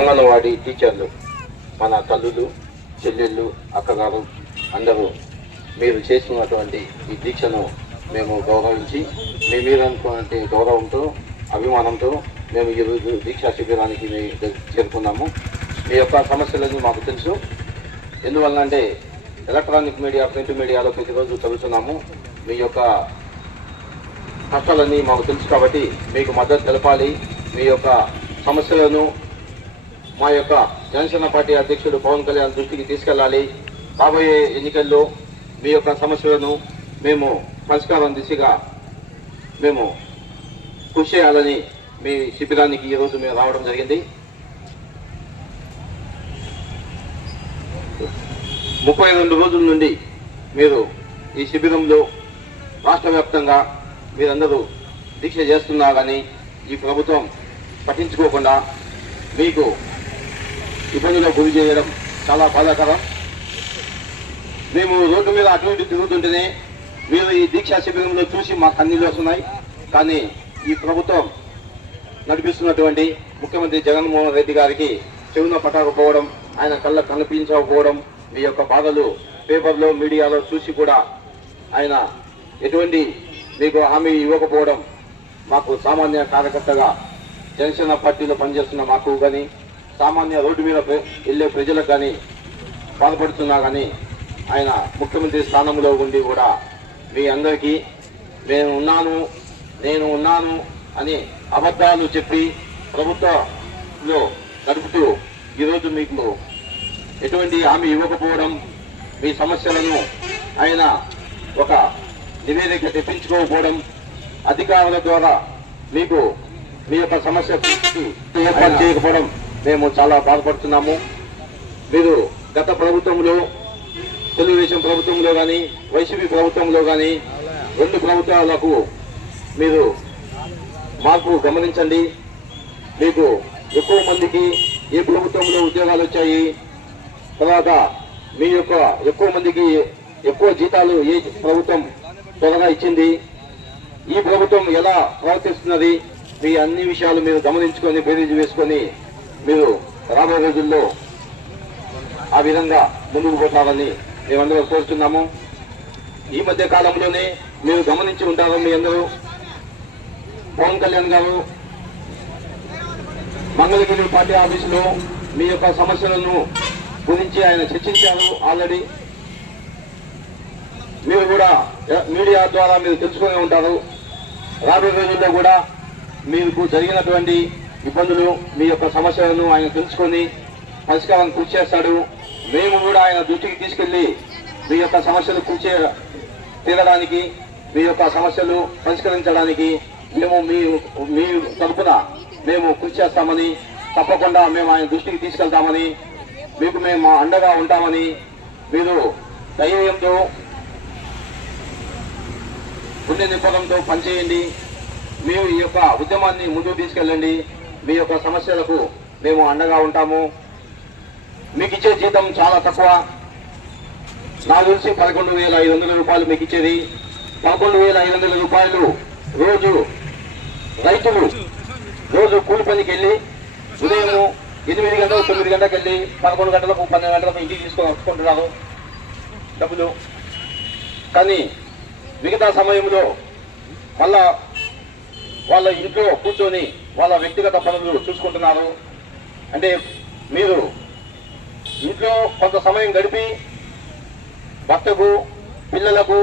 అంగన్వాడీ టీచర్లు, మన తల్లులు, చెల్లెళ్ళు, అక్కగారు అందరూ మీరు చేస్తున్నటువంటి ఈ దీక్షను మేము గౌరవించి మీ మీద అనుకున్నటువంటి గౌరవంతో, అభిమానంతో మేము ఈరోజు దీక్షా శిబిరానికి చేరుకున్నాము. మీ యొక్క సమస్యలను మాకు తెలుసు. ఎందువల్లంటే ఎలక్ట్రానిక్ మీడియా, ప్రింట్ మీడియాలో ప్రతిరోజు చదువుతున్నాము. మీ యొక్క కష్టాలన్నీ మాకు తెలుసు కాబట్టి మీకు మద్దతు తెలపాలి. మీ యొక్క సమస్యలను మా యొక్క జనసేన పార్టీ అధ్యక్షుడు పవన్ కళ్యాణ్ దృష్టికి తీసుకెళ్లాలి. రాబోయే ఎన్నికల్లో మీ యొక్క సమస్యలను మేము పరిష్కారం దిశగా మేము కృషి చేయాలని మీ శిబిరానికి ఈరోజు మేము రావడం జరిగింది. 32 రోజుల నుండి మీరు ఈ శిబిరంలో రాష్ట్ర వ్యాప్తంగా మీరందరూ దీక్ష చేస్తున్నా కానీ ఈ ప్రభుత్వం పట్టించుకోకుండా మీకు ఇబ్బందులకు గురి చేయడం చాలా బాధాకరం. మేము రోడ్డు మీద అటు ఇటు తిరుగుతుంటేనే మీరు ఈ దీక్షా శిబిరంలో చూసి మా కన్నీళ్ళు వస్తున్నాయి. కానీ ఈ ప్రభుత్వం నడిపిస్తున్నటువంటి ముఖ్యమంత్రి జగన్మోహన్ రెడ్డి గారికి చెవున పట్టకపోవడం, ఆయన కళ్ళ కనిపించకపోవడం, మీ యొక్క బాధలు పేపర్లో, మీడియాలో చూసి కూడా ఆయన ఎటువంటి మీకు హామీ ఇవ్వకపోవడం మాకు సామాన్య కార్యకర్తగా జనసేన పార్టీలో పనిచేస్తున్న మాకు కానీ, సామాన్య రోడ్డు మీద వెళ్ళే ప్రజలకు కానీ బాధపడుతున్నా కానీ ఆయన ముఖ్యమంత్రి స్థానంలో ఉండి కూడా మీ అందరికీ నేను ఉన్నాను అని అబద్ధాలు చెప్పి ప్రభుత్వంలో గడుపుతూ ఈరోజు మీకు ఎటువంటి హామీ ఇవ్వకపోవడం, మీ సమస్యలను ఆయన ఒక నివేదిక తెప్పించుకోకపోవడం, అధికారుల ద్వారా మీకు మీ యొక్క సమస్య ఏర్పాటు చేయకపోవడం మేము చాలా బాధపడుతున్నాము. మీరు గత ప్రభుత్వంలో, తెలుగుదేశం ప్రభుత్వంలో కానీ, వైసీపీ ప్రభుత్వంలో కానీ 2 ప్రభుత్వాలకు మీరు మార్పు గమనించండి. మీకు ఎక్కువ మందికి ఏ ప్రభుత్వంలో ఉద్యోగాలు వచ్చాయి, తర్వాత మీ యొక్క ఎక్కువ మందికి ఎక్కువ జీతాలు ఏ ప్రభుత్వం త్వరగా ఇచ్చింది, ఈ ప్రభుత్వం ఎలా ప్రవర్తిస్తున్నది, మీ అన్ని విషయాలు మీరు గమనించుకొని బేరీజు వేసుకొని మీరు రాబోయే రోజుల్లో ఆ విధంగా ముందుకు పోతారని మేమందరూ కోరుతున్నాము. ఈ మధ్య కాలంలోనే మీరు గమనించి ఉంటారు, మీ అందరూ పవన్ కళ్యాణ్ గారు మంగళగిరి పార్టీ ఆఫీసులో మీ యొక్క సమస్యలను గురించి ఆయన చర్చించారు ఆల్రెడీ. మీరు కూడా మీడియా ద్వారా మీరు తెలుసుకుని ఉంటారు. రాబోయే రోజుల్లో కూడా మీకు జరిగినటువంటి ఇబ్బందులు, మీ యొక్క సమస్యలను ఆయన తెలుసుకొని పరిష్కారం కృషి చేస్తాడు. మేము కూడా ఆయన దృష్టికి తీసుకెళ్లి మీ యొక్క సమస్యలు తీరడానికి, మీ యొక్క సమస్యలు పరిష్కరించడానికి మేము మీ తరఫున మేము కృషి చేస్తామని, తప్పకుండా మేము ఆయన దృష్టికి తీసుకెళ్తామని, మీకు మేము అండగా ఉంటామని మీరు ధైర్యంతో, గుండె నింపడంతో పనిచేయండి. మేము ఈ యొక్క ఉద్యమాన్ని ముందుకు తీసుకెళ్ళండి. మీ యొక్క సమస్యలకు మేము అండగా ఉంటాము. మీకు ఇచ్చే జీతం చాలా తక్కువ. నాకు తెలిసి 11,500 రూపాయలు మీకు ఇచ్చేది. 11,500 రూపాయలు రోజు రైతులు రోజు కూలి పనికి వెళ్ళి ఉదయం 8 గంటలకు 9 గంటలకు వెళ్ళి 11 గంటలకు 12 గంటలకు ఇంటికి తీసుకుంటున్నారు డబ్బులు. కానీ మిగతా సమయంలో మళ్ళా వాళ్ళ ఇంట్లో కూర్చొని వాళ్ళ వ్యక్తిగత పనులు చూసుకుంటున్నారు. అంటే మీరు ఇంట్లో కొంత సమయం గడిపి భర్తకు, పిల్లలకు,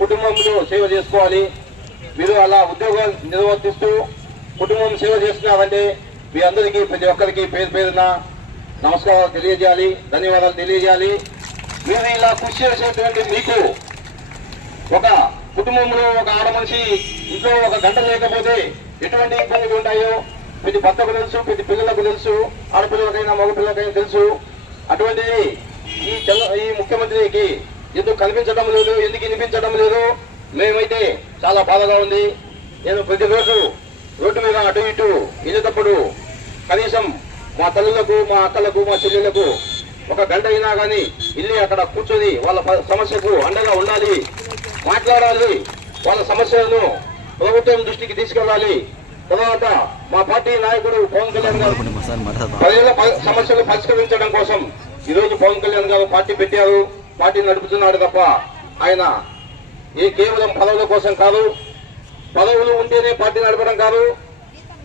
కుటుంబంలో సేవ చేసుకోవాలి. మీరు అలా ఉద్యోగాలు నిర్వర్తిస్తూ కుటుంబం సేవ చేస్తున్నారంటే మీ అందరికీ, ప్రతి ఒక్కరికి పేరు పేరున నమస్కారాలు తెలియజేయాలి, ధన్యవాదాలు తెలియజేయాలి. మీరు ఇలా కృషి చేసేటువంటి మీకు ఒక కుటుంబంలో ఒక ఆడ మనిషి ఇంట్లో 1 గంట లేకపోతే ఎటువంటి ఇబ్బందులు ఉంటాయో ప్రతి భర్తకు తెలుసు, ప్రతి పిల్లలకు తెలుసు, ఆడపిల్లలకైనా మగపిల్లలకైనా తెలుసు. అటువంటిది ఈ ముఖ్యమంత్రికి ఎందుకు కనిపించడం లేదు, ఎందుకు వినిపించడం లేదు? మేమైతే చాలా బాధగా ఉంది. నేను ప్రతిరోజు రోడ్డు మీద అటు ఇటు వెళ్ళేటప్పుడు కనీసం మా తల్లులకు, మా అక్కలకు, మా చెల్లెళ్లకు 1 గంట అయినా కానీ వెళ్ళి అక్కడ కూర్చొని వాళ్ళ సమస్యకు అండగా ఉండాలి, మాట్లాడాలి, వాళ్ళ సమస్యలను ప్రభుత్వం దృష్టికి తీసుకెళ్ళాలి. తర్వాత మా పార్టీ నాయకుడు పవన్ కళ్యాణ్ గారు ప్రజల సమస్యలు పరిష్కరించడం కోసం ఈరోజు పవన్ కళ్యాణ్ గారు పార్టీ పెట్టారు, పార్టీ నడుపుతున్నాడు తప్ప ఆయన కేవలం పదవుల కోసం కాదు, పదవులు ఉంటేనే పార్టీ నడపడం కాదు,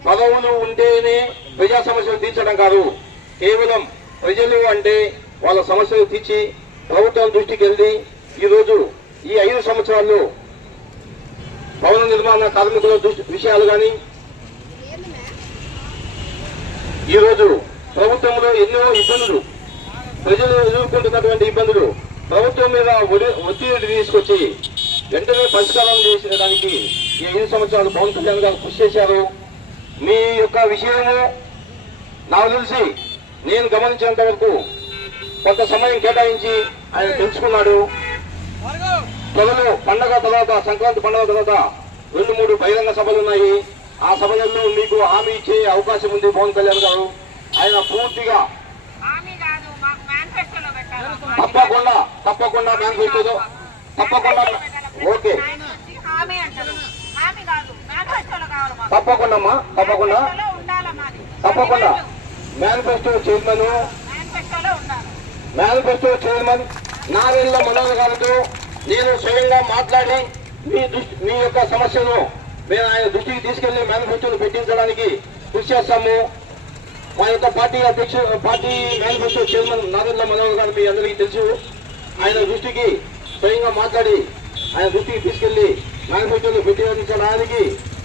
పదవులు ఉంటేనే ప్రజా సమస్యలు తీర్చడం కాదు. కేవలం ప్రజలు అంటే వాళ్ళ సమస్యలు తీర్చి ప్రభుత్వం దృష్టికి వెళ్ళి ఈరోజు ఈ 5 సంవత్సరాల్లో భవన నిర్మాణ కార్మికుల విషయాలు కానీ, ఈరోజు ప్రభుత్వంలో ఎన్నో ఇబ్బందులు, ప్రజలు ఎదుర్కొంటున్నటువంటి ఇబ్బందులు ప్రభుత్వం మీద ఒత్తిడి తీసుకొచ్చి వెంటనే పరిష్కారం చేసేదానికి ఈ 5 సంవత్సరాలు పవన్ కళ్యాణ్ గారు కృషి చేశారు. మీ యొక్క విషయము నాకు తెలిసి నేను గమనించినంత వరకు కొంత సమయం కేటాయించి ఆయన తెలుసుకున్నాడు. త్వరలో పండగ తర్వాత, సంక్రాంతి పండుగ తర్వాత 2-3 బహిరంగ సభలు ఉన్నాయి. ఆ సభలలో మీకు హామీ ఇచ్చే అవకాశం ఉంది పవన్ కళ్యాణ్ గారు. ఆయన పూర్తిగా తప్పకుండా మేనిఫెస్టోలో తప్పకుండా ఓకే తప్పకుండా మేనిఫెస్టో చైర్మన్ నారెళ్ల మనోహర్ గారితో నేను స్వయంగా మాట్లాడి మీ యొక్క సమస్యను మేము ఆయన దృష్టికి తీసుకెళ్లి మేనిఫెస్టోను పెట్టించడానికి కృషి చేస్తాము. మా యొక్క పార్టీ మేనిఫెస్టో చైర్మన్ నారెళ్ల మనోహర్ గారు మీ అందరికీ తెలుసు. ఆయన దృష్టికి స్వయంగా మాట్లాడి ఆయన దృష్టికి తీసుకెళ్లి మేనిఫెస్టోను పెట్టించడానికి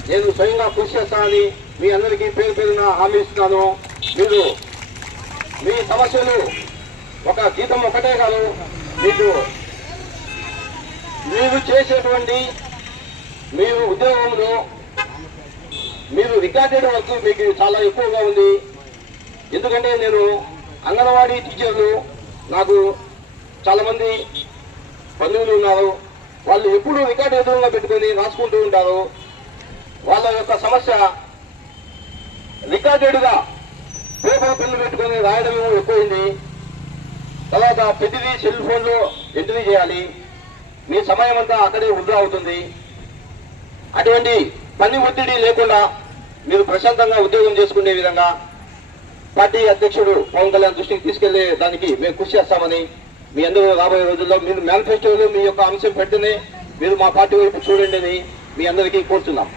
నేను స్వయంగా కృషి చేస్తానని మీ అందరికీ పేరు పేరున హామీ ఇస్తున్నాను. మీరు మీ సమస్యలు ఒక జీతం ఒకటే కాదు, మీరు చేసేటువంటి మీరు ఉద్యోగంలో మీరు రికార్డెడ్ వర్క్ మీకు చాలా ఎక్కువగా ఉంది. ఎందుకంటే నేను అంగన్వాడీ టీచర్లు నాకు చాలా మంది బంధువులు ఉన్నారు. వాళ్ళు ఎప్పుడూ రికార్డు ఎదురుగా పెట్టుకొని రాసుకుంటూ ఉంటారు. వాళ్ళ యొక్క సమస్య రికార్డెడ్గా పేపర్ పెన్ను పెట్టుకొని రాయడం ఎక్కువైంది. తర్వాత ప్రతిదీ సెల్ ఫోన్లో ఎంట్రీ చేయాలి. మీ సమయం అంతా అక్కడే వృధా అవుతుంది. అటువంటి పని ఒత్తిడి లేకుండా మీరు ప్రశాంతంగా ఉద్యోగం చేసుకునే విధంగా పార్టీ అధ్యక్షుడు పవన్ కళ్యాణ్ దృష్టికి తీసుకెళ్లే దానికి మేము కృషి చేస్తామని మీ అందరూ రాబోయే రోజుల్లో మీరు మేనిఫెస్టోలో మీ యొక్క అంశం పెడితేనే మీరు మా పార్టీ వైపు చూడండి అని మీ అందరికీ కోరుతున్నాం.